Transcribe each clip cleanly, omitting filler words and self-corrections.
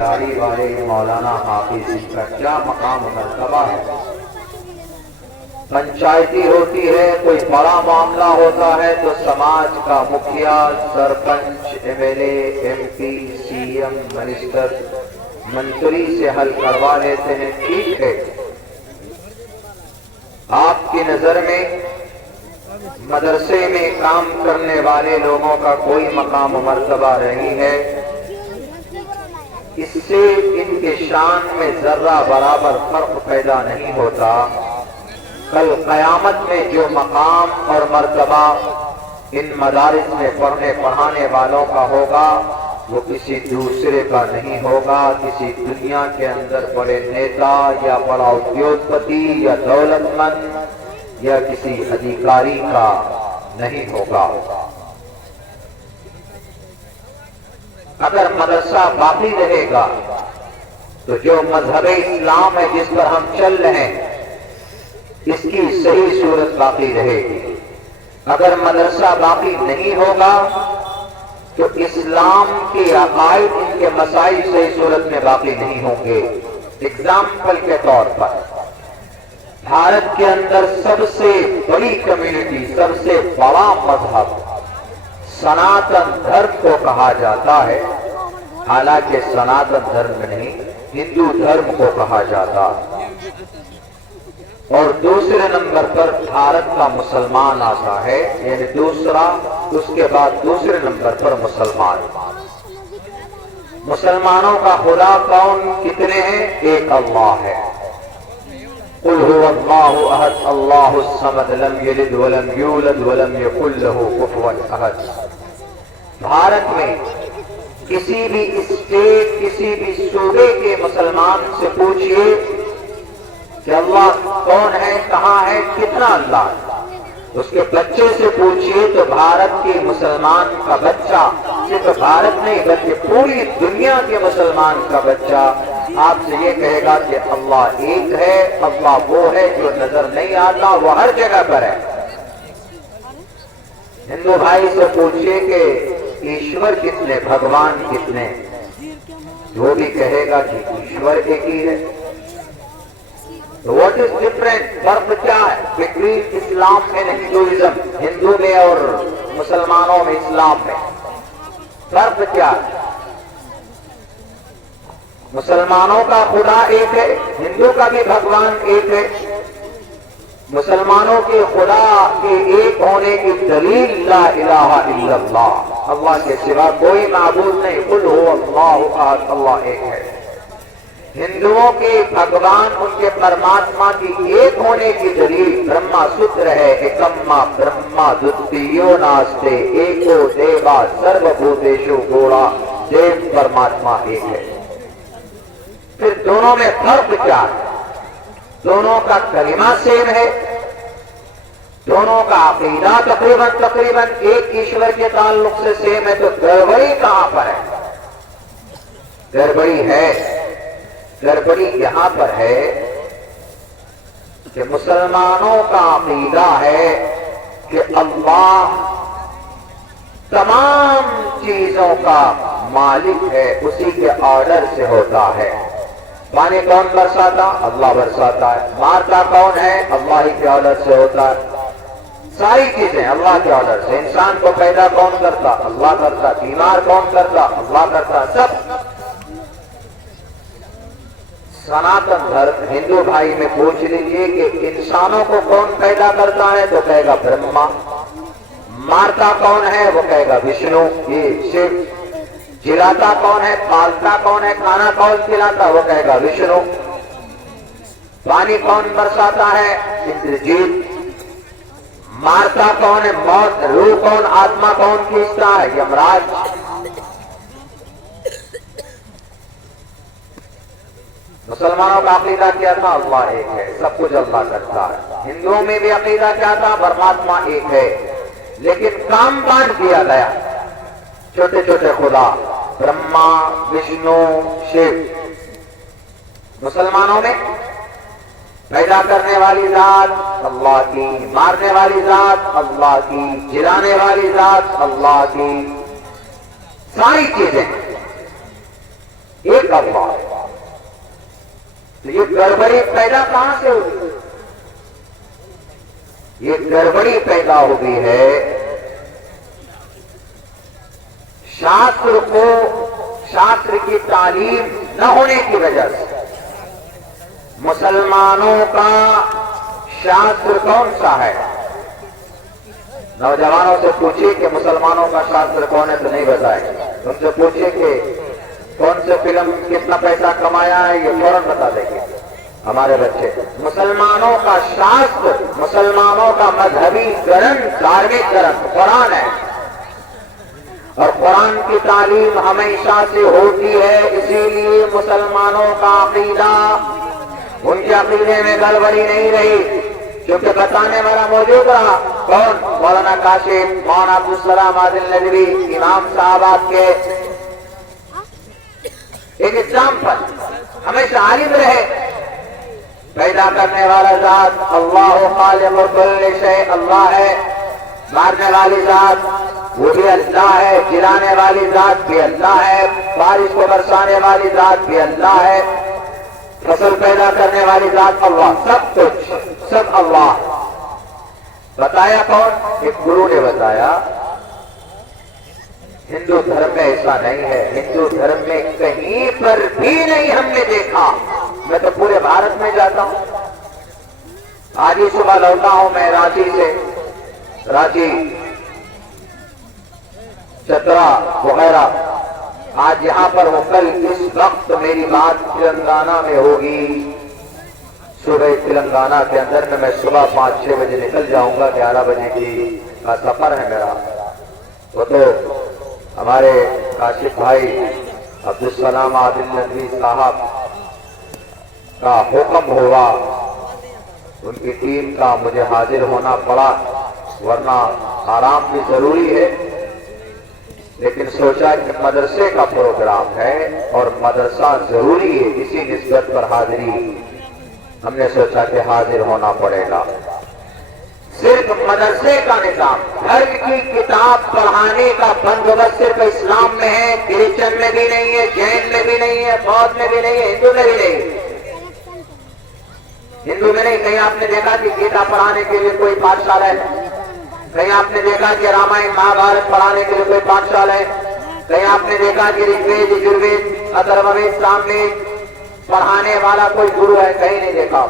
داڑھی والے مولانا حافظ کا کیا مقام و مرتبہ ہے؟ پنچایتی ہوتی ہے، کوئی بڑا معاملہ ہوتا ہے تو سماج کا مکھیا، sarpanch, M L A, M P, C M, minister, منتری سے حل کروا لیتے ہیں، ٹھیک ہے۔ آپ کی نظر میں مدرسے میں کام کرنے والے لوگوں کا کوئی مقام و مرتبہ نہیں ہے، اس سے ان کے شان میں ذرہ برابر فرق پیدا نہیں ہوتا۔ کل قیامت میں جو مقام اور مرتبہ ان مدارس میں پڑھنے پڑھانے والوں کا ہوگا وہ کسی دوسرے کا نہیں ہوگا، کسی دنیا کے اندر بڑے نیتا یا بڑا ادیوگپتی یا دولت مند یا کسی ادھیکاری کا نہیں ہوگا۔ اگر مدرسہ باقی رہے گا تو جو مذہب اسلام ہے جس پر ہم چل رہے ہیں اس کی صحیح صورت باقی رہے گی۔ اگر مدرسہ باقی نہیں ہوگا تو اسلام کے عقائد، ان کے مسائل صحیح صورت میں باقی نہیں ہوں گے۔ اگزامپل کے طور پر بھارت کے اندر سب سے بڑی کمیونٹی، سب سے بڑا مذہب سناتن دھرم کو کہا جاتا ہے، حالانکہ سناتن دھرم نہیں، ہندو دھرم کو کہا جاتا ہے۔ اور دوسرے نمبر پر بھارت کا مسلمان آتا ہے، یعنی دوسرا، اس کے بعد دوسرے نمبر پر مسلمان۔ مسلمانوں کا خدا کون کتنے ہیں؟ ایک اللہ ہے۔ قل هو اللہ احد اللہ الصمد لم یلد ولم یولد ولم یکن له کفوا احد۔ بھارت میں کسی بھی اسٹیٹ، کسی بھی صوبے کے مسلمان سے پوچھئے کہ اللہ کون ہے، کہاں ہے، کتنا اللہ ہے، اس کے بچے سے پوچھئے تو بھارت کے مسلمان کا بچہ، صرف بھارت نہیں بلکہ پوری دنیا کے مسلمان کا بچہ آپ سے یہ کہے گا کہ اللہ ایک ہے، اللہ وہ ہے جو نظر نہیں آتا، وہ ہر جگہ پر ہے۔ ہندو بھائی سے پوچھئے کہ ایشور کتنے، بھگوان کتنے، وہ بھی کہے گا کہ ایشور ایک ہی ہے۔ What is different؟ فرق کیا ہے between اسلام and ہندوازم؟ ہندو میں اور مسلمانوں میں، اسلام میں فرق کیا ہے؟ مسلمانوں کا خدا ایک ہے، ہندو کا بھی بھگوان ایک ہے۔ مسلمانوں کے خدا کے ایک ہونے کی دلیل لا الہ الا اللہ، اللہ کے سوا کوئی معبود نہیں، قل هو اللہ احد، اللہ ایک ہے۔ ہندوؤں کے بھگوان، ان کے پرماتما کی ایک ہونے کی دلیل برہما سوتر ہے، ایکما برہما دتیو ناستے ایکو دیوا سرو بھوتیشو گوڑا، دیو پرماتما ایک ہے۔ پھر دونوں میں فرق کیا ہے؟ دونوں کا کلمہ سیم ہے، دونوں کا عقیدہ تقریباً ایک ایشور کے تعلق سے سیم ہے، تو گڑبڑی کہاں پر ہے؟ گڑبڑی ہے، گڑبڑی یہاں پر ہے کہ مسلمانوں کا عقیدہ ہے کہ اللہ تمام چیزوں کا مالک ہے، اسی کے آرڈر سے ہوتا ہے۔ پانی کون برساتا؟ اللہ برساتا ہے۔ مارتا کون ہے؟ اللہ ہی کے آرڈر سے ہوتا ہے۔ ساری چیزیں اللہ کے آرڈر سے۔ انسان کو پیدا کون کرتا؟ اللہ کرتا۔ بیمار کون کرتا؟ اللہ کرتا۔ سب سناتن دھرم ہندو بھائی میں پوچھ لیجئے کہ انسانوں کو کون پیدا کرتا ہے تو کہے گا برہما۔ مارتا کون ہے؟ وہ کہے گا وشنو، یہ شیو۔ جلاتا کون ہے؟ پالتا کون ہے؟ کھانا کون کھلاتا؟ وہ کہے گا وشنو۔ پانی کون برساتا ہے؟ اندرجیت۔ مارتا کون ہے؟ موت۔ روح کون، آتما کون کھینچتا ہے؟ یمراج۔ مسلمانوں کا عقیدہ کیا تھا؟ اللہ ایک ہے، سب کچھ اللہ کرتا ہے۔ ہندوؤں میں بھی عقیدہ کیا تھا؟ پرماتما ایک ہے، لیکن کام بانٹ دیا گیا۔ چھوٹے چھوٹے خدا، برہما، وشنو، شیو۔ مسلمانوں میں پیدا کرنے والی ذات اللہ کی، مارنے والی ذات اللہ کی، جلانے والی ذات اللہ کی، ساری چیزیں ایک اللہ ہے۔ تو یہ گڑبڑی پیدا کہاں سے ہوئی؟ یہ گڑبڑی پیدا ہو گئی ہے شاستر کو، شاستر کی تعلیم نہ ہونے کی وجہ سے۔ مسلمانوں کا شاستر کون سا ہے؟ نوجوانوں سے پوچھیے کہ مسلمانوں کا شاستر کون ہے تو نہیں بتائے۔ ان سے پوچھیے کہ کون سے فلم کتنا پیسہ کمایا ہے، یہ فوراً بتا دیں گے ہمارے بچے۔ مسلمانوں کا شاستر، مسلمانوں کا مذہبی گرنتھ، دھارمک گرنتھ قرآن ہے، اور قرآن کی تعلیم ہمیشہ سے ہوتی ہے۔ اسی لیے مسلمانوں کا عقیدہ، ان کے عقیدے میں گڑبڑی نہیں رہی، کیونکہ بتانے والا موجود رہا۔ کون؟ مولانا کاشف، مولانا عبدالسلام عادل ندوی، امام صاحبات کے ایک ایگزامپل، ہمیشہ عالم رہے۔ پیدا کرنے والا ذات اللہ خالق کل شیء، اللہ ہے۔ مارنے والی ذات وہ بھی اللہ ہے، گرانے والی ذات بھی اللہ ہے، بارش کو برسانے والی ذات بھی اللہ ہے، فصل پیدا کرنے والی ذات اللہ، سب کچھ سب اللہ۔ بتایا کون؟ ایک گرو نے بتایا۔ ہندو دھرم میں ایسا نہیں ہے، ہندو دھرم میں کہیں پر بھی نہیں ہم نے دیکھا۔ میں تو پورے بھارت میں جاتا ہوں، آج ہی صبح لوٹا ہوں میں رانچی سے، رانچی، چترا وغیرہ، آج یہاں پر ہوں۔ کل اس وقت میری بات تلنگانہ میں ہوگی، صبح تلنگانہ کے اندر میں صبح 5-6 بجے نکل جاؤں گا، 11 بجے کا سفر ہے میرا۔ وہ تو ہمارے کاشف بھائی عبدالسلام عادل ندوی صاحب کا حکم ہوا، ان کی ٹیم کا مجھے حاضر ہونا پڑا، ورنہ آرام بھی ضروری ہے، لیکن سوچا کہ مدرسے کا پروگرام ہے اور مدرسہ ضروری ہے، اسی نسبت پر حاضری ہم نے سوچا کہ حاضر ہونا پڑے گا۔ صرف مدرسے کا نظام، دھرم کی کتاب پڑھانے کا بندوبست صرف اسلام میں ہے، کرسچن میں بھی نہیں ہے، جین میں بھی نہیں ہے، بودھ میں بھی نہیں ہے، ہندو میں بھی نہیں ہے۔ ہندو میں نہیں، کہیں آپ نے دیکھا کہ گیتا پڑھانے کے لیے کوئی پاٹھشالہ ہے؟ کہیں آپ نے دیکھا کہ رامائن مہابھارت پڑھانے کے لیے کوئی پاٹھشالہ ہے؟ کہیں آپ نے دیکھا کہ رگ وید، یجروید، اتھروید، ساموید پڑھانے والا کوئی گرو ہے؟ کہیں نہیں دیکھا۔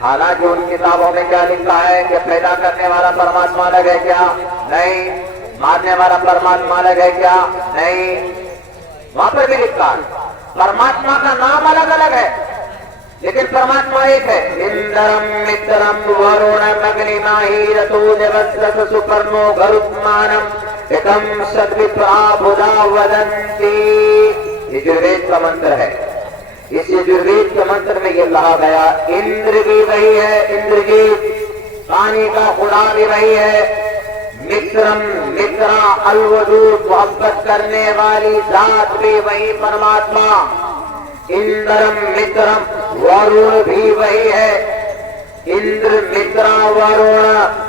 حالانکہ ان کتابوں میں کیا لکھا ہے کہ پیدا کرنے والا پرماتما الگ ہے کیا؟ نہیں۔ مارنے والا پرماتما الگ ہے کیا؟ نہیں۔ وہاں پر بھی لکھا ہے پرماتما کا نام الگ الگ ہے، لیکن پرماتما ایک ہے۔ اندرم مترم ورونم اگنیماہیرتو دیوسرس سپرنو گروتمانم ایکم سدوپرا بھدا ودنتی۔ یہ یجروید کا منتر ہے۔ اس یجروید کے منتر میں یہ کہا گیا اندر بھی وہی ہے، اندرجیت، پانی کا خدا بھی وہی ہے، مترم، مترا، الودود، محبت کرنے والی ذات بھی وہی پرماتما، اندرم مترم، ورون بھی وہی ہے، اندر، مترا، ورون،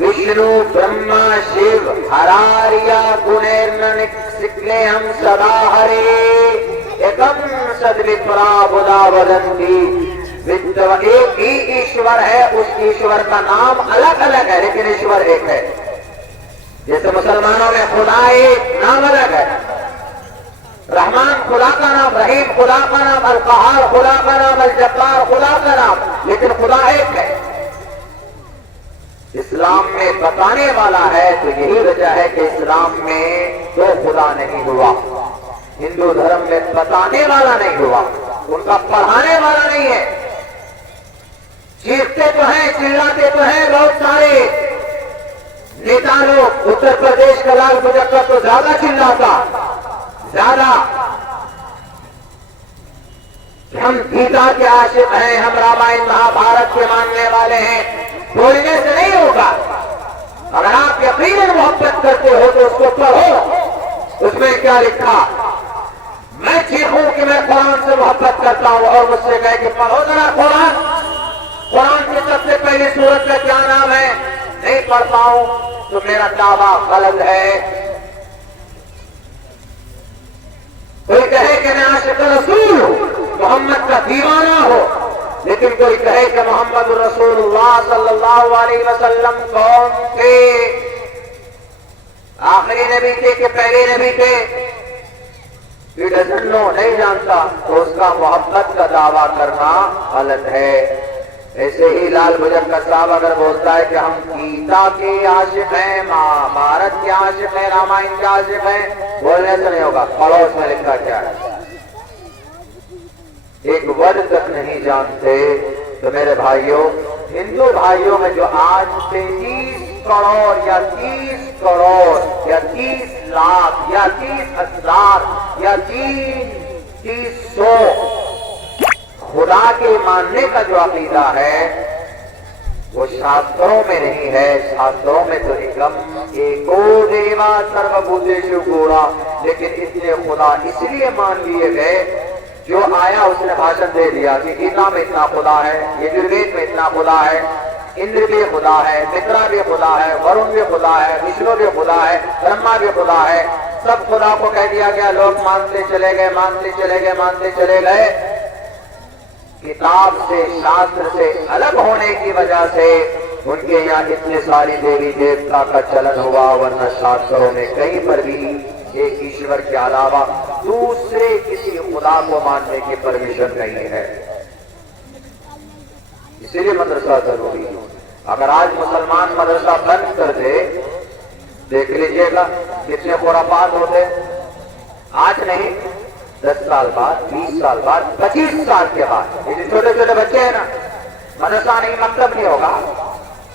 وشنو، برہما، شیو، ہراریا، گنیرن سکلے ہم سدا ہرے ایکم سدوپرا بھدا ودنتی۔ ایک ہی ایشور ہے، اس ایشور کا نام الگ الگ ہے، لیکن ایشور ایک ہے۔ جیسے مسلمانوں میں خدا ایک، نام الگ ہے، رحمان خدا کا نام، رحیم خدا کا نام، القہار خدا کا نام، الجبار خدا کا نام، لیکن خدا ایک ہے۔ اسلام میں بتانے والا ہے، تو یہی وجہ ہے کہ اسلام میں دو خدا نہیں ہوا، ہندو دھرم میں بتانے والا نہیں ہوا، ان کا پڑھانے والا نہیں ہے۔ چیختے تو ہیں، چلاتے تو ہیں بہت سارے نیتا لوگ، اتر پردیش کا لال بجٹا تو زیادہ چلاتا، زیادہ، ہم گیتا کے عاشق ہیں، ہم رامائن مہابھارت کے ماننے والے ہیں، بولنے سے نہیں ہوگا۔ اگر آپ یقیناً محبت کرتے ہو تو اس کو پڑھو، اس میں کیا لکھا۔ میں چیخوں کہ میں قرآن سے محبت کرتا ہوں اور مجھ سے کہے کہ پڑھو ذرا قرآن، قرآن کی سب سے پہلی سورت کا کیا نام ہے، نہیں پڑھ پاؤں تو میرا دعویٰ غلط ہے۔ محمد کا دیوانہ ہو، لیکن کوئی کہے کہ محمد رسول اللہ صلی اللہ علیہ وسلم کون تھے، آخری نبی تھے کہ پہلے نبی تھے، نہیں جانتا، تو اس کا محبت کا دعویٰ کرنا غلط ہے۔ ایسے ہی لال بجر صاحب اگر بولتا ہے کہ ہم گیتا کے عاشق ہیں، مہابھارت کے عاشق ہیں، رامائن کے عاشق ہیں، بولنے سے نہیں ہوگا۔ پڑوس میں لکھا کیا ہے، ایک ورڈ تک نہیں جانتے۔ تو میرے بھائیوں، ہندو بھائیوں میں جو آج 33 کروڑ یا 30 کروڑ یا 30 لاکھ یا 30,000 یا 300 خدا کے ماننے کا جو عقیدہ ہے وہ شاستروں میں نہیں ہے۔ شاستروں میں تو ایکو دیوا سرو بھوتیشو گورا، لیکن اتنے خدا اس لیے مان لیے گئے، جو آیا اس نے بھاشن دے دیا کہ گیتا میں اتنا خدا ہے، یجوروید میں اتنا خدا ہے، اندر بھی خدا ہے، مترا بھی خدا ہے، ورن بھی خدا ہے، وشنو بھی خدا ہے، برہما بھی خدا ہے، سب خدا کو کہہ دیا گیا، لوگ مانتے چلے گئے، مانتے چلے گئے، مانتے چلے گئے۔ کتاب سے، شاستر سے الگ ہونے کی وجہ سے ان کے یہاں اتنے ساری دیوی دیوتا کا چلن ہوا، ورنہ شاستروں میں کہیں پر بھی ایک ایشور کے علاوہ دوسرے کسی خدا کو ماننے کی پرمیشن نہیں ہے۔ اسی لیے مدرسہ ضروری ہے۔ اگر آج مسلمان مدرسہ بند کر دے، دیکھ لیجئے گا کتنے خرافات ہوتے، آج نہیں 10 سال بعد، 20 سال بعد، 25 سال کے بعد، یہ جو چھوٹے چھوٹے بچے ہیں نا، مدرسہ نہیں، مکتب نہیں ہوگا،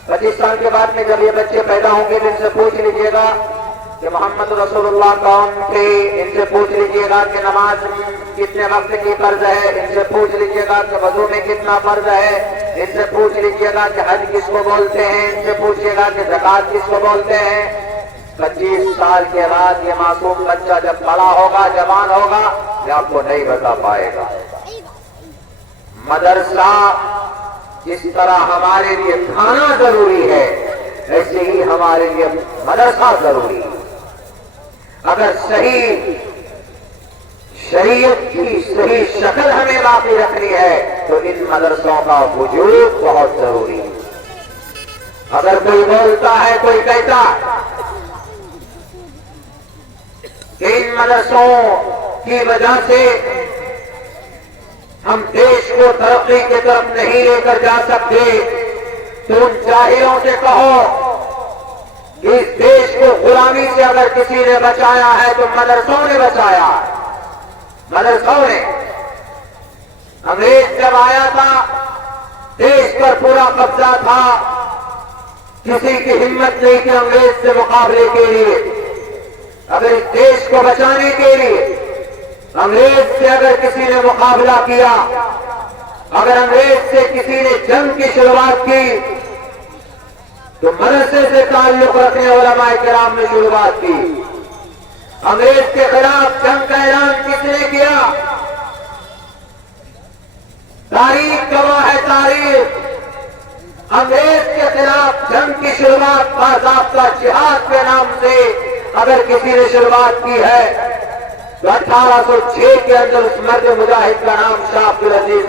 25 سال کے بعد میں جب یہ بچے پیدا ہوں گے تو ان سے پوچھ لیجئے گا کہ محمد رسول اللہ کون تھے، ان سے پوچھ لیجئے گا کہ نماز کتنے وقت کی فرض ہے، ان سے پوچھ لیجئے گا کہ وضو میں کتنا فرض ہے، ان سے پوچھ لیجئے گا کہ حج کس کو بولتے ہیں، ان سے پوچھئے گا کہ زکوٰۃ کس کو بولتے ہیں۔ 25 سال کے بعد یہ معصوم بچہ جب بڑا ہوگا، جوان ہوگا، یہ آپ کو نہیں بتا پائے گا۔ مدرسہ جس طرح ہمارے لیے کھانا ضروری ہے، ایسے ہی ہمارے لیے مدرسہ ضروری ہے۔ اگر صحیح شریعت کی صحیح شکل ہمیں باقی رکھنی ہے تو ان مدرسوں کا وجود بہت ضروری ہے۔ اگر کوئی بولتا ہے، کوئی کہتا کہ ان مدرسوں کی وجہ سے ہم دیش کو ترقی کی طرف نہیں لے کر جا سکتے، تو ان جاہلوں سے کہو کہ اس دیش کو غلامی سے اگر کسی نے بچایا ہے تو مدرسوں نے بچایا ہے۔ مدرسوں نے، انگریز جب آیا تھا دیش پر پورا قبضہ تھا، کسی کی ہمت نہیں تھی انگریز سے مقابلے کے لیے۔ اگر اس دیش کو بچانے کے لیے انگریز سے اگر کسی نے مقابلہ کیا، اگر انگریز سے کسی نے جنگ کی شروعات کی، تو مدرسے سے تعلق رکھنے علماء کرام نے شروعات کی۔ انگریز کے خلاف جنگ کا اعلان کس نے کیا؟ تاریخ گواہ ہے، تاریخ۔ انگریز کے خلاف جنگ کی شروعات باضابطہ جہاد کے نام سے اگر کسی نے شروعات کی ہے تو 1806 کے اندر اس مرد مجاہد کا نام شاہ عبدالعزیز